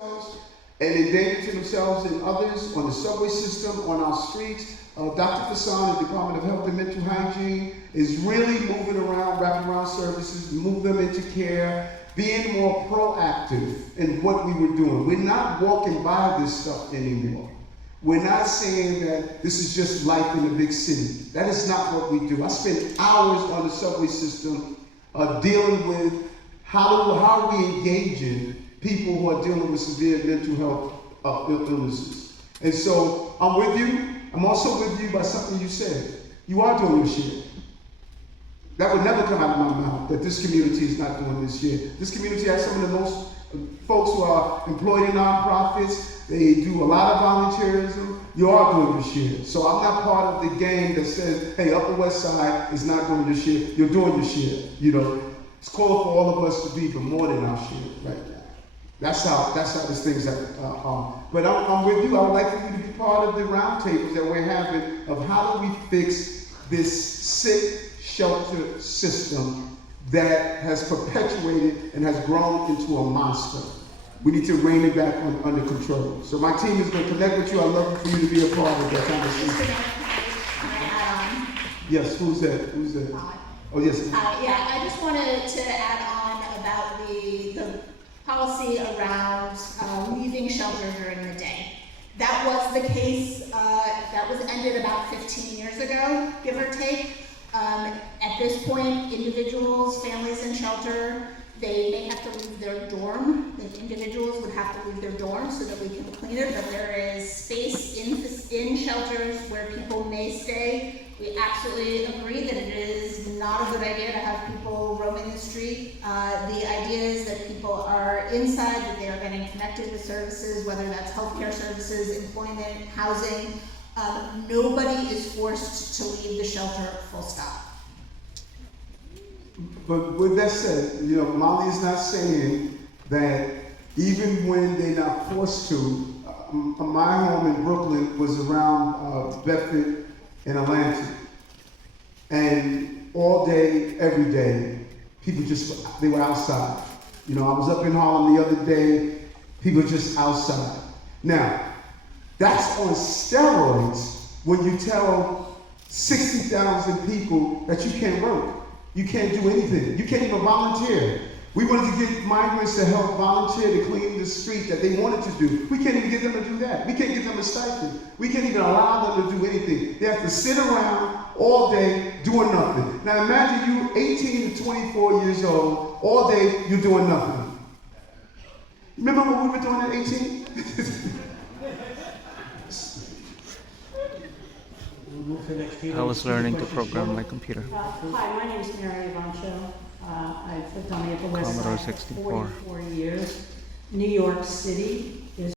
and endanger themselves and others on the subway system, on our streets. Dr. Fassan, the Department of Health and Mental Hygiene, is really moving around, wrapping around services, move them into care, being more proactive in what we were doing. We're not walking by this stuff anymore. We're not saying that this is just life in the big city. That is not what we do. I spend hours on the subway system dealing with how are we engaging people who are dealing with severe mental health illnesses. And so I'm with you. I'm also with you by something you said. You are doing your share. That would never come out of my mouth, that this community is not doing this share. This community has some of the most folks who are employed in nonprofits. They do a lot of volunteerism. You are doing your share. So I'm not part of the gang that says, hey, Upper West Side is not doing your share. You're doing your share. You know, it's called for all of us to be, but more than our share right now. That's how this thing's are. But I'm with you. I would like for you to be part of the roundtables that we're having of how do we fix this sick shelter system that has perpetuated and has grown into a monster. We need to rein it back under control. So my team is going to connect with you. I'd love for you to be a part of that conversation. Can I add on? Yes, who's that? Who's that? Oh, yes. Yeah, I just wanted to add on about the policy around leaving shelter during the day. That was the case, that was ended about 15 years ago, give or take. At this point, individuals, families in shelter, they may have to leave their dorm. The individuals would have to leave their dorm so that we can clean it, but there is space in shelters where people may stay. We absolutely agree that it is not a good idea to have people roaming the street. The idea is that people are inside, that they are getting connected with services, whether that's healthcare services, employment, housing. Nobody is forced to leave the shelter, full stop. But with that said, you know, Molly is not saying that even when they're not forced to. My home in Brooklyn was around Bedford and Atlantic. And all day, every day, people they were outside. You know, I was up in Harlem the other day, people just outside. Now, that's on steroids when you tell 60,000 people that you can't work. You can't do anything. You can't even volunteer. We wanted to get migrants to help volunteer to clean the street that they wanted to do. We can't even get them to do that. We can't give them a stipend. We can't even allow them to do anything. They have to sit around all day doing nothing. Now imagine you 18 to 24 years old, all day you're doing nothing. Remember what we were doing at 18? I was learning to program my computer. Hi, my name is Mary Ivancho. I've lived on the Upper West Commodore Side for 64. 44 years. New York City is